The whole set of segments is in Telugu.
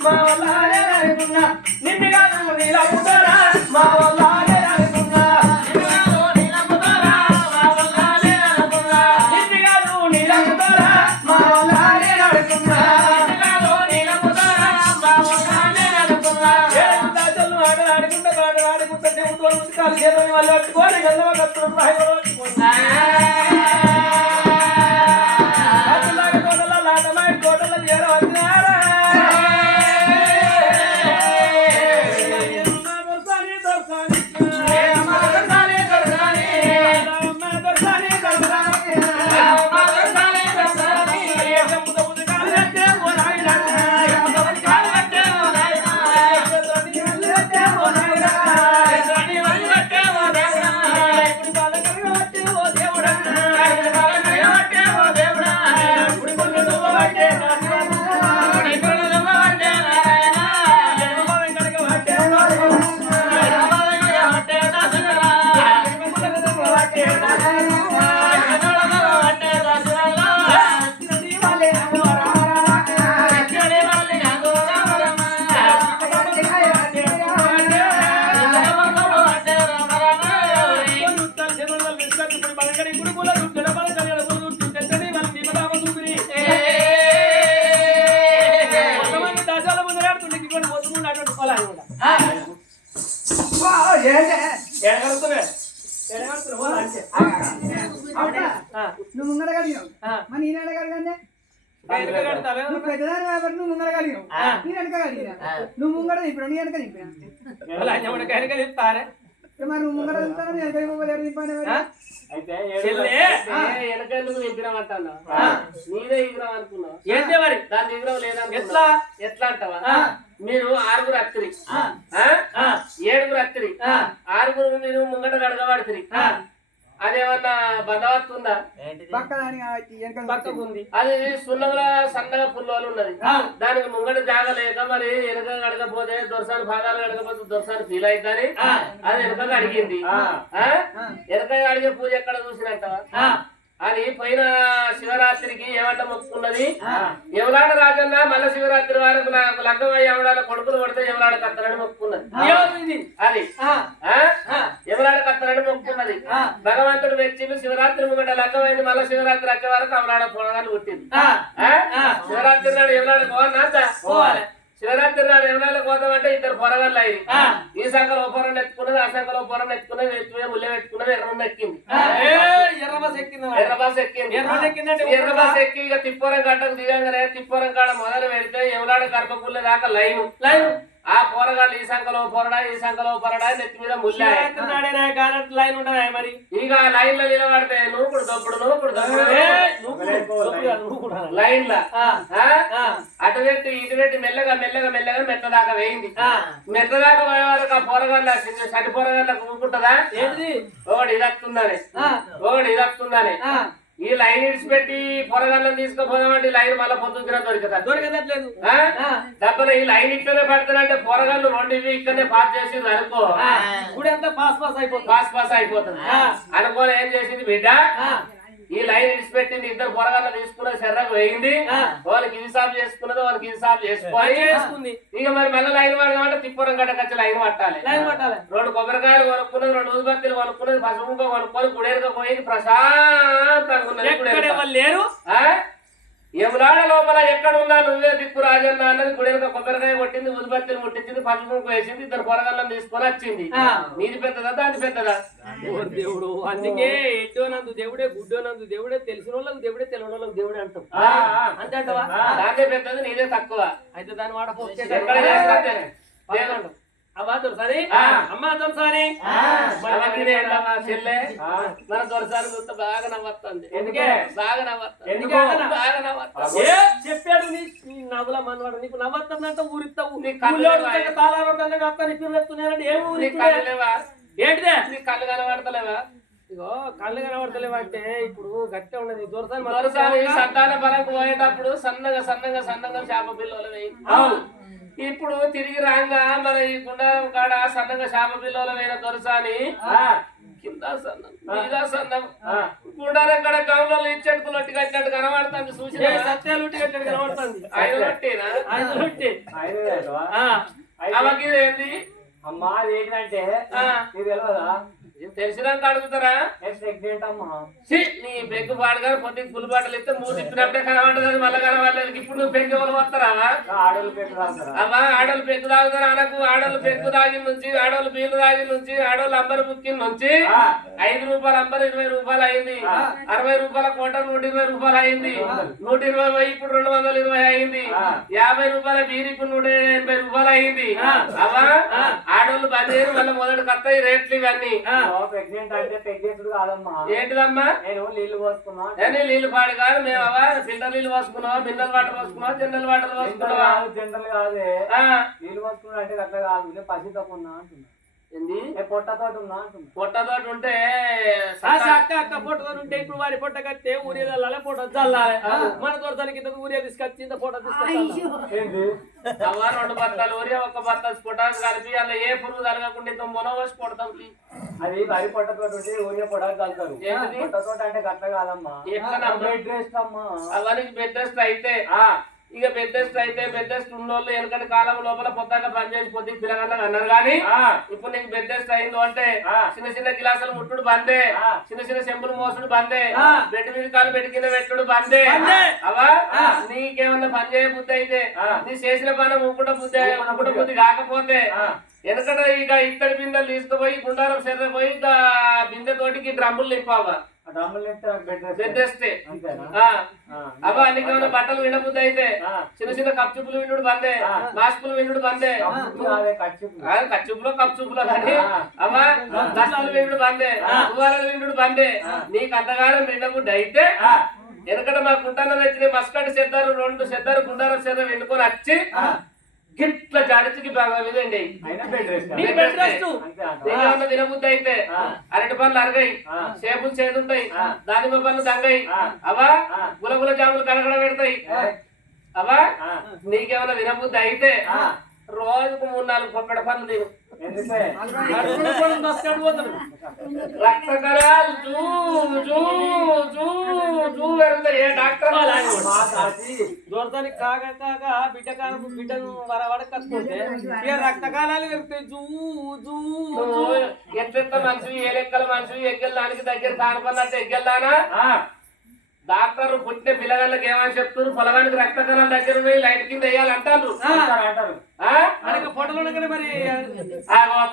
మా వల్లానే అనుకున్నా నిన్ను కాదు నీలమ్ముతారా మా వల్లానే అనుకున్నా నిన్ను కాదు నీలమ్ముతారా మా వల్లానే అనుకున్నా నిన్ను కాదు నీలమ్ముతారా మా వల్లానే అనుకున్నా నిన్ను కాదు నీలమ్ముతారా మా వల్లానే అనుకున్నా ఏడాడులు ఆడుకుంటా ఆడుకుంటా దేవుడు కాలు చేతులు వాళ్ళు పట్టుకొని గల్లవ కత్తులు రాయబడుకున్నా నువ్వు ముంగడ కలిగినావు మరి నేను అడగలిగానే నువ్వు పెద్దదాని కాబట్టి నువ్వు ముంగడ కలిగినావు నేను వెనక కలిగినా నువ్వు ముంగడ ఇప్పుడు నీ వెనక నింపినా మరి నువ్వు ముంగడ నింపాను నేను వెనక నింపాను ఎట్లా అంటావా మీరు ఆరుగురు అత్తిరి ఏడుగురు అత్తిరి ఆరుగురు మీరు ముంగట గడగబడుతుంది అదేమన్నా బంధవత్తు ఉందా అది సున్నముల సన్నగా పుల్లలు ఉన్నది దానికి ముంగట జాగలేక మరి వెనక గడకపోతే దొరసాని భాగాలు గడకపోతే దొరసాని ఫీల్ అవుతాని అది వెనక అడిగింది వెనక అడిగే పూజ ఎక్కడ చూసినట్టవా అది పైన శివరాత్రికి ఏమంట మొక్కున్నది ఎవలాడ రాజన్న మల్ల శివరాత్రి వరకు నాకు లగ్గమయ్య ఎవడాల కొడుకులు పడితే ఎవలాడ కత్తలని మొక్కున్నది అది ఎవలాడ కత్తలని మొక్కున్నది భగవంతుడు వెచ్చి శివరాత్రి ముంగట లగ్గమైంది మల్ల శివరాత్రి వచ్చే వరకు అవలాడ పొడగాలు పుట్టింది శివరాత్రి నాడు ఎవలాడ పోవాలి శివరాత్రి నాడు ఎవరైనా పోతామంటే ఇద్దరు పొరగళ్ళు అయ్యి ఈ సంఖ్యలో పొరం ఎత్తుకున్నది ఆ సంఖ్యలో పొరం ఎత్తుకున్నది ఎత్తుకునే ముళ్ళ పెట్టుకున్నది ఎర్రబస్ ఎక్కింది ఎర్రబస్ ఎక్కి ఇక తిప్పోరం గడ్డకు దిగంగానే తిప్పోరం కాడ మొదలు పెడితే ఎవలాడ గర్భపుల్ల దాకా లైన్ ఆ పోరగాళ్ళు ఈ సంఖ్యలో పొరడా ఈ సంఖ్యలో పొరడా నెత్తి మీద ముళ్ళ లైన్ ఉంటదా మరి ఇక లైన్ లో నిలబడితే నూకుడు దొప్పుడు లైన్ లా అటు పెట్టి ఇటు పెట్టి మెల్లగా మెల్లగా మెల్లగా మెట్ల దాకా వేయింది మెట్ల దాకా పోయే వరకు ఆ పోరగాళ్ళ చని పోరగాళ్ళకు ఊపుకుంటదా ఏంటి ఒకటి ఇదత్తుందని ఒకటి ఇదత్తుందని ఈ లైన్ ఇడిచిపెట్టి పొరగల్లని తీసుకుపోదామంటే లైన్ మళ్ళీ పొద్దున దొరకదట్లేదు డబ్బులు ఈ లైన్ ఇక్కడనే పెడతానంటే పొరగళ్ళు రెండు ఇవి ఇక్కడనే పాస్ చేసి అనుకో గుడి అంతా పాస్ అయిపోతుంది అనుకోని ఏం చేసింది బిడ్డ ఈ లైన్ ఇడిచిపెట్టింది ఇద్దరు పొరగల్ల తీసుకున్నది శర్రకు వేయింది వాళ్ళకి ఇన్సాఫ్ చేసుకున్నది వాళ్ళకి ఇన్సాఫ్ చేసుకొని ఇక మరి మళ్ళీ లైన్ పడదామంటే తిప్పరం గడ్డకొచ్చి లైన్ పట్టాలి రెండు కొబ్బరికాయలు కొనుక్కున్నది రెండు ఊదుబత్తీలు కొనుక్కున్నది పసుపుగా కొనుక్కొని గుడేరుగా పోయి ప్రశాంతంగా లేరు ఎములాడ లోపల ఎక్కడున్నా నువ్వే దిక్కు రాజన్న అన్నది గుడెనక కొబ్బరికాయ కొట్టింది ఉదిబత్తీలు ముట్టించింది పసుపు వేసింది ఇద్దరు పొరగల్లని తీసుకొని వచ్చింది నీది పెద్దదా దాని పెద్దదా దేవుడు అందుకే ఎడ్డోనందు దేవుడే గుడ్డోనందు దేవుడే తెలిసిన వాళ్ళకి దేవుడే తెలియని వాళ్ళకి దేవుడే అంటాం అంతే అంటవా దాందే పెద్దది నీదే తక్కువ అయితే దాని మాట దేవుడు అమ్మా దొరసారి అమ్మా దొరసారి చెల్లె మన దొరసారి చూస్తే బాగా నవ్వుతుంది ఎందుకే బాగా నవ్వుతుంది చెప్పాడు నీ నవ్వుల మనవాడు నీకు నవ్వుతుందంటే ఊరిస్తావు తాళారుతున్నారంటే ఏం ఊరి ఏంటిదే నీ కళ్ళు కనబడతలేవా ఇగో కళ్ళు కనబడతలేవా అంటే ఇప్పుడు గట్టి ఉన్నది దొరసారి సంతాన బలంకు పోయేటప్పుడు సన్నగా సన్నగా సన్నగా చేప పిల్లలు వేయి ఇప్పుడు తిరిగి రాగా మన ఈ గుండం కాడ సన్నగా చేప పిల్లలు వేయిన దొరసాని కింద సన్నం మీద సన్నం గుండారం కడ గౌన్లలో ఇచ్చెట్టుకులు ఒట్టి కట్టినట్టు కనబడుతుంది చూసిన సత్యాలు ఒట్టి కట్టినట్టు కనబడుతుంది. ఆయన ఒట్టేనా ఆయన ఒట్టి. ఆమెకి ఏంది అమ్మా ఏంటంటే ఇది తెలియదా తెలిసినాక అడుగుతారా ప్రెగ్నెంట్ అమ్మా నీ పెగ్గు పాడుగా పొద్దుకి ఫుల్ బాటలు ఇస్తే మూడు తిప్పినప్పుడే కనబడదు మళ్ళీ కనబడలేదు. ఇప్పుడు నువ్వు పెగ్గు ఎవరు వస్తారావా ఆడోళ్ళు పెగ్గు తాగుతారా అమ్మా ఆడోళ్ళు పెగ్గు తాగుతారు అనకు. ఆడోళ్ళు పెగ్గు తాగిన నుంచి ఆడోళ్ళు బీలు తాగిన నుంచి ఆడోళ్ళు అంబర్ బుక్కిన నుంచి 5 రూపాయల అంబర్ 20 రూపాయలు అయింది. 60 రూపాయల కోట 120 రూపాయలు అయింది. 120 ఇప్పుడు 220 అయింది. 50 రూపాయల బీరు ఇప్పుడు 180 రూపాయలు అయింది. అమ్మా ఆడోళ్ళు బంద్ మళ్ళీ మొదటి కత్తాయి రేట్లు ఇవన్నీ. ప్రెగ్నెంట్ అంటే ప్రెగ్నెంట్ కాదమ్మా ఏంటిదమ్మా నేను నీళ్లు పోసుకున్నా నీళ్లు పాడు కాదు మేము అవా ఫిల్టర్ నీళ్ళు పోసుకున్నావా మినరల్ వాటర్ పోసుకున్నావా జనరల్ వాటర్ పోసుకున్నావా జనరల్ కాదే నీళ్లు పోసుకున్నా అంటే అట్లా కాదు నేను పసితో ఉన్నా అంటున్నా ఏంది పొట్టతోటి ఉన్నా అంటున్నా పొట్టతోటి ఉంటే అక్క పొట్టతో ఉంటే ఇప్పుడు వారి పొట్ట కట్టే ఊరే చల్లాలి పొట్ట చల్లాలి. మన దొరసానికి ఇంత ఊరే తీసుకొచ్చి ఇంత పొట్ట తీసుకొచ్చి అవ్వ 2 బత్తాలు ఊరే 1 బత్తా పొటాలు కలిపి అలా ఏ పురుగు తలగకుండా ఇంత మొన పోసి పొడతాం. అది వరి పొట్టతోటి ఉంటే ఊరే పొడాలు కలుతారు. పొట్టతోటి అంటే గట్ల కాదమ్మా బెడ్ రెస్ట్ అమ్మా. అవన్నీ బెడ్ రెస్ట్ అయితే ఇక బెడ్ రెస్ట్ ఉన్నోళ్ళు ఎందుకంటే కాలం లోపల పొద్దాక పని చేసి పొద్దుకి పిల్లగాళ్ళకి అన్నారు కానీ ఇప్పుడు నీకు బెడ్ రెస్ట్ అయిందో అంటే చిన్న గిలాసులు ముట్టుడు బందే, చిన్న చెంబులు మోసుడు బందే, బెడ్ మీద కాలు బెడ్ కింద పెట్టుడు బందే. అవా నీకేమన్నా పని చేయ బుద్ధి అయితే నీ చేసిన పని ముక్కుట బుద్ధి కాకపోతే ఎందుకంటే ఇక ఇత్తడి బిందెలు తీసుకుపోయి గుండారం చెర్ర పోయి బిందె తోటికి డ్రమ్ములు నింపావా బెడ్ రెస్ట్. అవా నీకేమన్నా బట్టలు వినబుద్ధి అయితే చిన్న కప్చుపులు విండు బందే, మాస్కులు విండు బందే, కచ్చుపులో కప్చుపులో కానీ అమ్మా దస్తులు విండు బందే, తువాలు విండు బందే. నీకు అంతగానం వినబుద్ధి అయితే ఎందుకంటే మా కుంటాన తెచ్చిన మస్కట్ చెద్దారు 2 చెద్దారు గుండారం చెద్దారు వెండుకొని వచ్చి గిట్ల జాడికి బాగా వినండి తినబుద్ధి అయితే అరటి పనులు అరగాయి, చేపులు చేదుంటాయి, దానిమ్మ పనులు దంగాయి, అవా గులగుల జాములు కనకడ పెడతాయి. అవా నీకేమన్నా వినబుద్ధి అయితే రోజుకు 3-4 పొప్పడ పనులు తిను. రక్త కణాలు పెరుగుతాయి. డాక్టర్ దొరసానికి కాగా బిడ్డను వరవడ కట్టుకుంటే ఇక రక్త కాలాలు పెరుగుతాయి. ఎట్లెత్త మనిషి ఏ లెక్కల మనిషి ఎగ్గెళ్ళడానికి దగ్గర కానపడినట్టు ఎగ్గెళ్ళానా డాక్టర్ పుట్టిన పిల్లగాళ్ళకి ఏమని చెప్తారు పొలగానికి రక్త కణాల దగ్గర పోయి లైట్ కింద వేయాలంటారు. మరి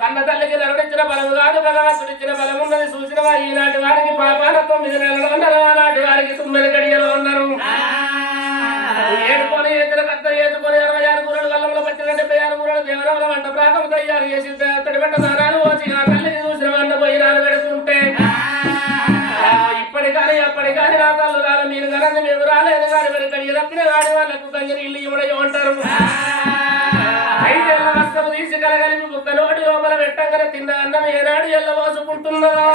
కన్న తల్లికి నెరవేర్చిన బలము కాదు భగవంతుడు ఇచ్చిన బలం ఉన్నది చూసినవా. ఈనాటి వారికి పాపాల 9 నెలలు ఉన్నారు, ఆనాటి వారికి 9 గడియలు ఉన్నారు. ఏడుకొని ఎత్తుల కత్త ఏదుకొని 66 కూరలు గల్లంలో పట్టిన 76 కూరలు దేవరంలో వంట ప్రాకం తయారు చేసి తడిబెట్ట దారాలు వచ్చి ఆ తల్లిని చూసిన వంట పోయినాలు పెడుతుంటే ఇప్పటి కానీ అప్పటి కానీ నా తల్లు రాలి మీరు కనండి మేము రాలేదు కానీ మరి కడిగి తప్పిన వాడి వాళ్ళకు కంజరి ఇల్లు ఇవ్వడం అంటారు. 5 ఏళ్ళ వస్తము తీసి కలగలిపి ముక్క నోటి లోపల పెట్టంగానే తిన్న అన్నం ఏనాడు ఎల్ల పోసుకుంటున్నదో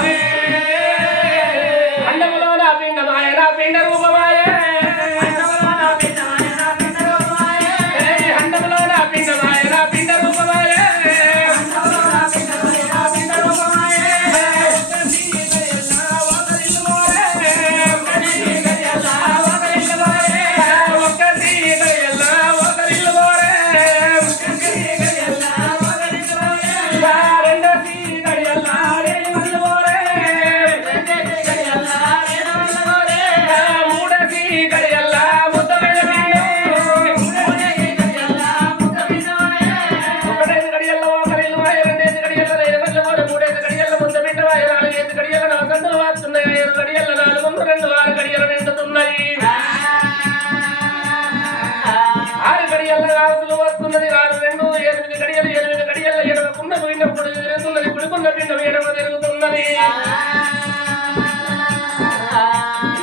అన్నములో నా పిండమాయ నా పిండ రూపమాయే అన్నములో నా పిండమాయ నా పిండ రూపమాయే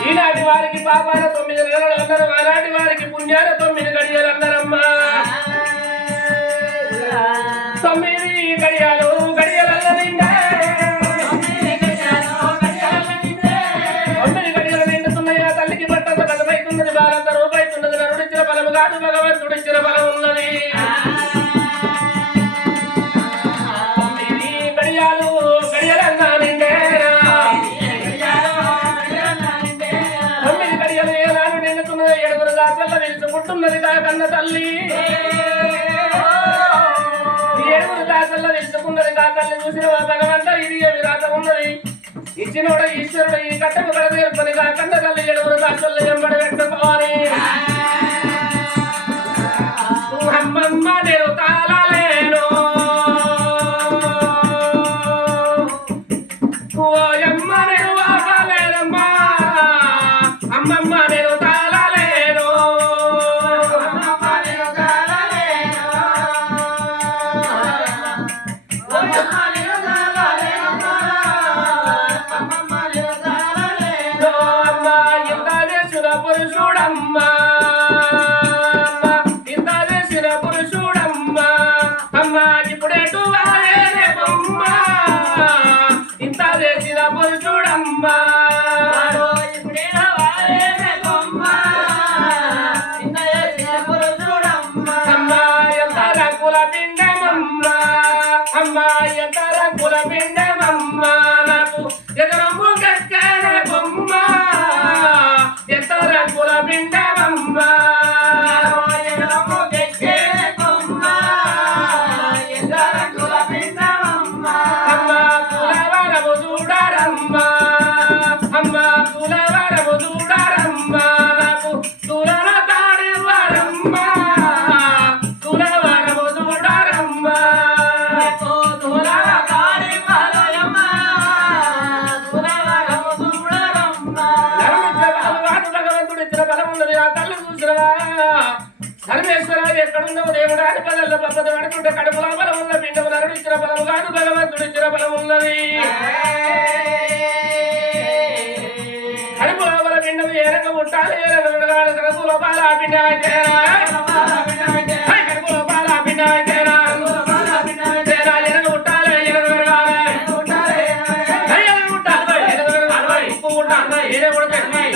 ఈనాటి వారికి పాపాల 9 నెలలు అన్నారు, ఆనాటి వారికి పుణ్యాల 9 గడియలు అన్నారమ్మా. 9 గడియాలు గడియలల్ల నిండా 9 గడియలు నిండుతున్నాయి. ఆ తల్లికి పట్టంత కథమైతున్నది, బాలంత రూపైతున్నది. నరుడిచ్చిన బలము కాదు భగవంతుడిచ్చిన బలం ఉన్నది. 9 గడియాలు గడియలన్నా నిండే పుట్టున్నది కన్న తల్లి ఏడుగురు దాసల్లో తెలుసుకున్నది తల్లి చూసిన భగవంత ఇది విరాత ఉన్నది ఇచ్చినోడ ఈశ్వరుడు ఈ కట్టకు కడ తీర్పని కన్న తల్లి ఏడుగురు దాసల్లో ఎంబడి పెట్టుకోవాలి అమ్మమ్మ నేను తాళలేను ఓయమ్మ నేను ఆపలేనమ్మా అమ్మమ్మ నేను తాళలేను అమ్మా ఇంత చేసిన పురుషుడమ్మా ఇంత చేసిన పురుషుడమ్మా అమ్మా ఇప్పుడేటు వారేనే బొమ్మ ఇంత చేసిన పురుషుడమ్మా అమ్మా ఎంత రంగుల పిండమమ్మా అమ్మా ఎంత రంగుల పిండమమ్మా నాకు ఎదురమ్ము గక్కనే బొమ్మ ఎంత రంగుల పిండమమ్మా అమ్మా తులవరము చూడరమ్మా అమ్మా తులవరము చూడరమ్మా నాకు తులన తాడివ్వరమ్మా తులవరము చూడరమ్మా భగవంతుడు ఇచ్చిన బలం ఉన్నది ఆ తల్లి చూసినవా సర్వేశ్వర ఎక్కడున్నావు దేవుడు అని పదల్లో పప్పద పడుతుంటే కడుపులో బలం ఉన్న పిండము నరుడు ఇచ్చిన బలము కాదు భగవంతుడు ఇచ్చిన బలం ఉన్నది కడుపులో బల పిండము ఏరక ముట్టాలి ఏరగాడు కడుపులో బాల పిండ కడుపులో బాల పిండ ఎరగ ముట్టాలి ఉప్పు ఉంటా ఏరే కొడతాయి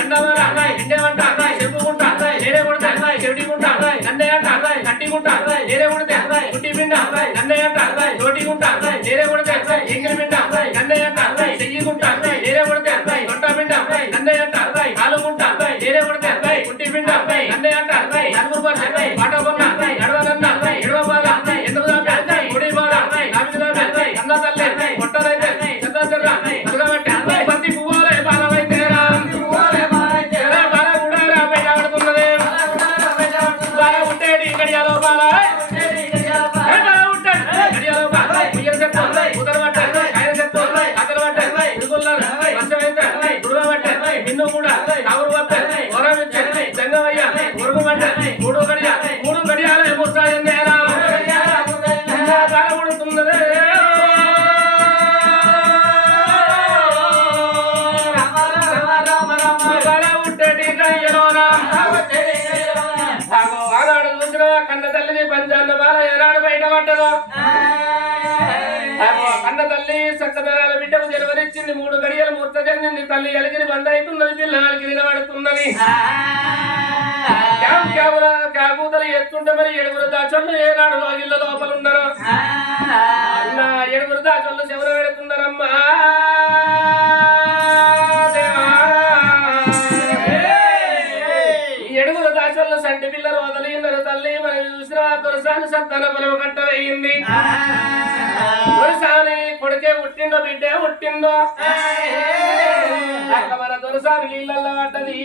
ఎండేమంటా చెప్పుకుంటా ఏరే కొడతాయి చెవిటికుంటా నందయ్యంట కట్టికుంటా ఏరే కొడితే గుడ్డి పిండ నందయ్యంట తోటికుంటా ఏరే కొడితే ఎంగిలి పిండ నందయ్యంట చెయ్యికుంటా ఏరే కొడితే తొట్ట పిండ నందయ్యంట కాలుకుంటా ఏరే కొడితే గుడ్డి పిండ నందయ్యంట నలుగురు పాట కొన్నా నడవనన్నా ఎడవబాల ఎందుకు గుడి బాల నామిది అన్న తల్లి కొట్టదైతే చెద్ద అదుగబట్టి పత్తి పువ్వులే బాలవైతేరా బాల కూడా రాబడి ఆడుతున్నది బాల ఉంటేటి గడియాలో బాల గడియాలో బాల ఉయ్యల చెత్త ఉదర పట్ట ఆయన చెత్త అతను పట్ట ఇరుగున్నారు వర్షమైతే గురువ పట్ట నిన్ను కూడా కవరు పట్ట వరమిచ్చే జంగవయ్య ఉరుగు పట్ట మూడు గడియాలే ముస్తాయిందేరా బాల ఉడుతున్నదే ఆనాడు చూసిన కన్న తల్లిని పంచాన్న బాల ఏనాడు బయట పడ్డదో కన్న తల్లి సక్కదనాల బిడ్డకు జన్మనిచ్చింది 3 గడియలు ముర్త చెందింది తల్లి ఎలిగిరి బంద అవుతున్నది పిల్లలకి నిలబడుతున్నది క్యాబూతలు ఎత్తుంటే మరి 7 దాచోళ్ళు ఏనాడు లోగిళ్ళ లోపల ఉన్నారు 7 దాచోళ్ళు చెవులు పెడుతున్నారమ్మా ఏడుగురు దాచోళ్ళు సంటి పిల్లలు వదిలిన్నారు తల్లి మరి చూసిన దొరసాని సంతాన బలము కట్ట వేయింది దొరసాని కొడుకే పుట్టిందో బిడ్డే పుట్టిందో మన దొరసాని నీళ్ళల్లో పడ్డది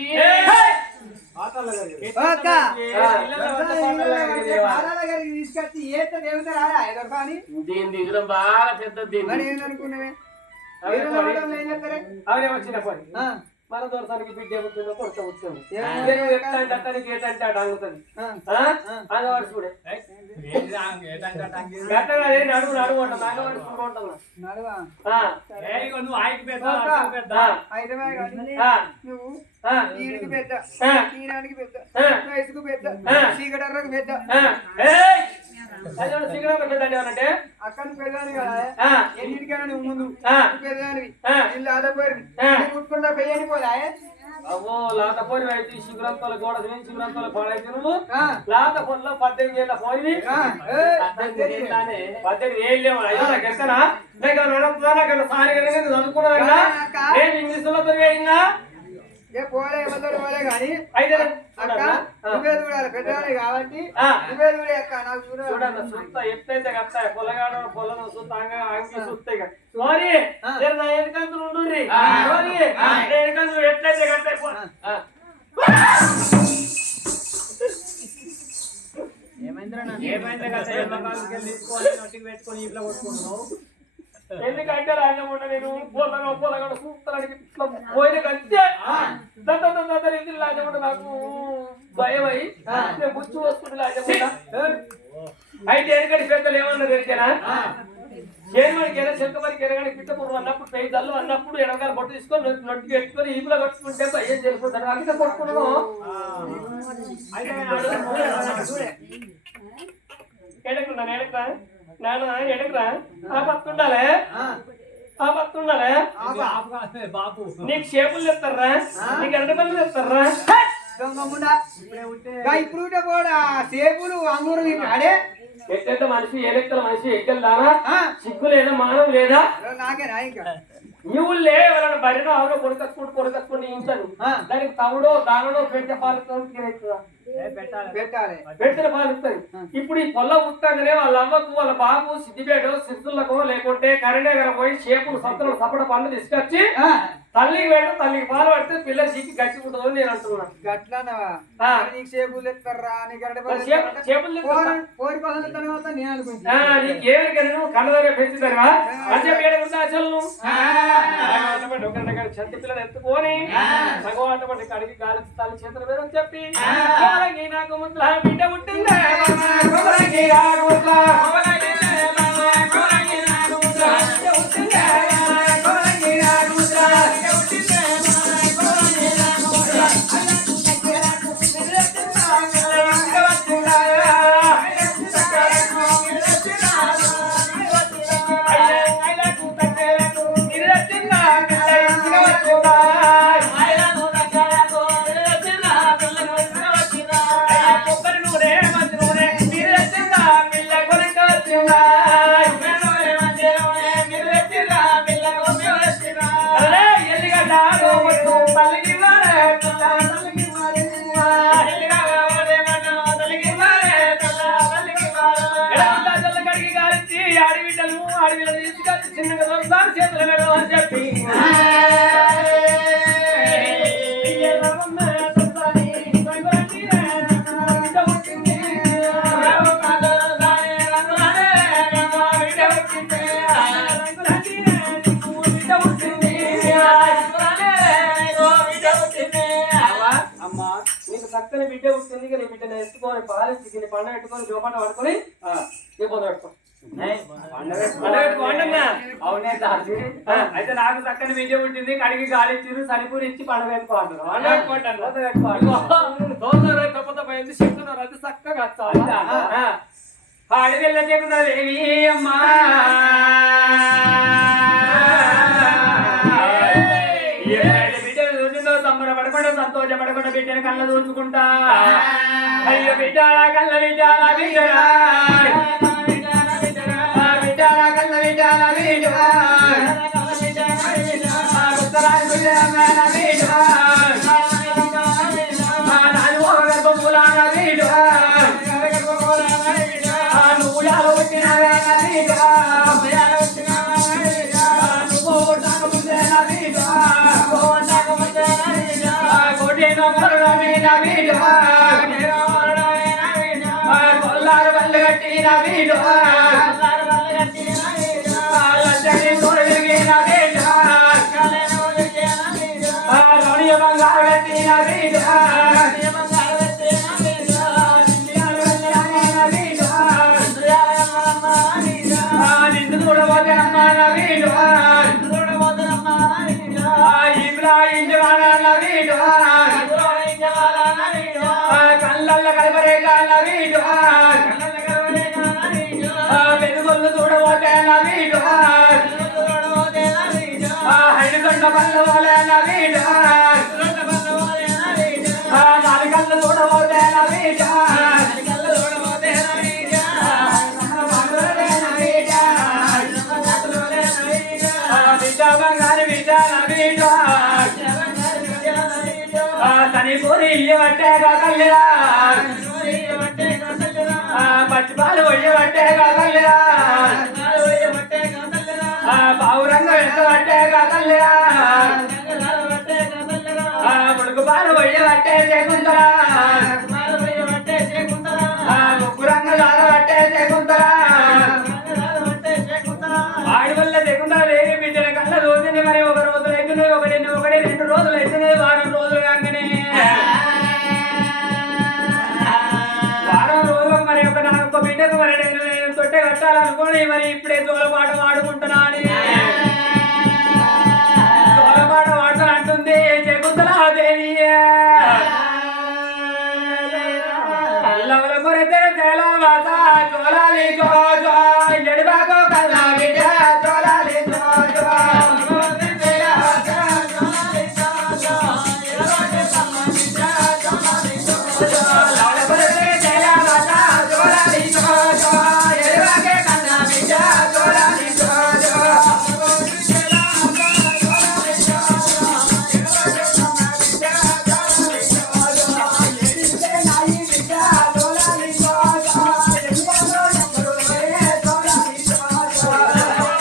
తీసుకొచ్చి ఏత దేవుడు రారా ఎదర్పాని దీని దిగులం బాగా పెద్ద మరి ఏందనుకున్నావే అవే వచ్చిన పని మన దొరసానికి బిడ్డ పుట్టిందో కొత్త పుట్టింది ఎట్లా అట్టానికి ఏటంటే అటు అంగుతుంది అదవాడు చూడే నడువు నడువు అంట నాగవాడు చూడుకుంటున్నా నువ్వు ఈడికి పెద్ద ఈనానికి పెద్ద వయసుకు పెద్ద చీకటర్రకు పెద్ద అంటే అక్కడ పెద్దాని కదా ఎన్నిటికైనా నువ్వు ముందు పెద్దదానివి ఇల్లు ఆదపోయి కుట్టుకుంటా పెయ్యని పోదా అవ్వో లాత పోయి అయితే శివరంతాల గోడ శివరంతాల పాడైతే నువ్వు లాత పొల్లో 18 ఏళ్ళ పోయి 18 ఏళ్ళు లేవు అయ్యో నాకు ఎక్కనా చదువుకున్నా నేను ఇంగ్లీష్ లో పెరిగా ఏ పోలే ఎవరితో పోలే కానీ అయితే అక్క నువ్వే చూడాలి పెద్దవాళ్ళే కాబట్టి ఆ. నువ్వే చూడే అక్క నాకు చూడండి సుత్త ఎట్లయితే కట్టాయి పొలగాడు పొలం సుత్తంగా అంకి సుత్తాయి సారీ నా ఎనకంతులు ఉండుర్రి సారీ ఎనకంతులు ఎట్లయితే కట్టాయి ఎందుకంటే రాజముండ నేను పొలగాడు సూత్రానికి ఇట్లా పోయిన కంటే రాజముండ నాకు భయం అయి నేను గుర్తు వస్తుంది రాజముండ అయితే ఎందుకంటే పెద్దలు ఏమన్నా తెలిసేనా చేరువాడికి ఏదో చెక్కమరికి ఎరగానే పిట్టపూర్వం అన్నప్పుడు పెయి దల్లు అన్నప్పుడు ఎడగాలి బొట్టు తీసుకొని నొట్టికి పెట్టుకొని ఈపులో కట్టుకుంటే ఏం తెలుసుకుంటారు అందుకే కొట్టుకున్నాను ఎడకున్నాను ఎడకరా నాన్న ఎడకరా ఆ పత్తుండాలే ఆ పత్తుండాలే నీకు షేపులు చెప్తారా నీకు ఎండపల్లి చెప్తారా ఇప్పుడు కూడా సేపులు అంగూరు ఆడే ఎట్లయితే మనిషి ఏ లెక్కల మనిషి ఎక్కలేదా సిగ్గు లేదా మానవం లేదా నాకేనా ఇంకా నువ్వు ఎవరైనా బరినో ఆవులో కొడుకచ్చుకుంటూ ఇంటాను దానికి తవుడో దానడో పెడితే పాలుతుంది పెట్టిన పాలుతుంది ఇప్పుడు ఈ పొల్ల పుట్టగానే వాళ్ళ అమ్మకు వాళ్ళ బాబు సిద్దిపేట సిద్ధులకు లేకుంటే కరీంనగర్ పోయి షేపులు సత్తులు సపడ పనులు తీసుకొచ్చి తల్లికి వేడు తల్లికి పాలు పడితే పిల్ల సిక్కి గచ్చిపుంటుందని నేను అంటున్నాను నీకేమరికైనా కళ్ళ దగ్గర పెంచుతావా అంటే పేడ అసలు చెత్త పిల్లలు ఎత్తుకొని భగవాన్ కడిగి గాలి తల్లి చేతుల మీద చెప్పి నాకు ముందు బిడ్డ పుట్టిందా చేతుల మీద అని చెప్పి అమ్మా నీకు చక్కని బిడ్డ ఉంటుంది నీ బిడ్డను ఎత్తుకొని పాలించి పండ పెట్టుకొని జోపాట పట్టుకొని పొంద పెట్టుకో అయితే నాకు చక్కని బిడ్డ ఉంటుంది కడిగి గాలి ఇచ్చి సరిపూరి ఇచ్చి పండుగ పెట్టుకోంటారు చెప్తున్నారు అది చక్కగా అడిగి వెళ్ళకున్నది అమ్మా బిడ్డ చూసిందో సంబరపడకుండా సంతోషపడకుండా బిడ్డని కళ్ళ దూచుకుంటా అయ్యో బిడ్డ కళ్ళ బిడ్డ బిడ్డరా కొల్లారు బల్లి కట్టిన వీడు బంగారు కట్టిన వీడు నిండు కూడా పోతానమ్మా వీడు ఇంట్లో ఇంటి వాళ్ళ వీడు కళ్ళల్లో కలపరే కాళ్ళ వీడు పెరుగుళ్ళు చూడబోతే వీడు హైడుకొండ పళ్ళు పోలే వీడు నాలుగళ్ళు చూడబోతే వీడు బిడ్డ బంగారు బిడ్డ వీడు ఇయ్యబట్టే కాకల్లిరా పచ్చి పాలు పోయబట్టే కాకల్లిరా పావురంగ వెళ్తబట్టే కాకల్లిరా ముడుకు పాలు పోయబట్టే చేకుంతరా ముగ్గురంగ కాదబట్టే చేకుంతరా వాడి వల్ల తెగుండా వేరే బిడ్డల కళ్ళ రోజుని మరి ఒక రోజులు ఎగ్గినాయి ఒకటి 2 రోజులు ఎగ్గినాయి వారం రోజులు కాగానే వారం రోజులకు మరి ఒక 4 బిడ్డకు మరి నేను తొట్టే కట్టాలనుకోని మరి ఇప్పుడే జోలపాట వాడుకుంటున్నా అని జోలపాట వాడతానంటుంది చెగుంతలా దేవి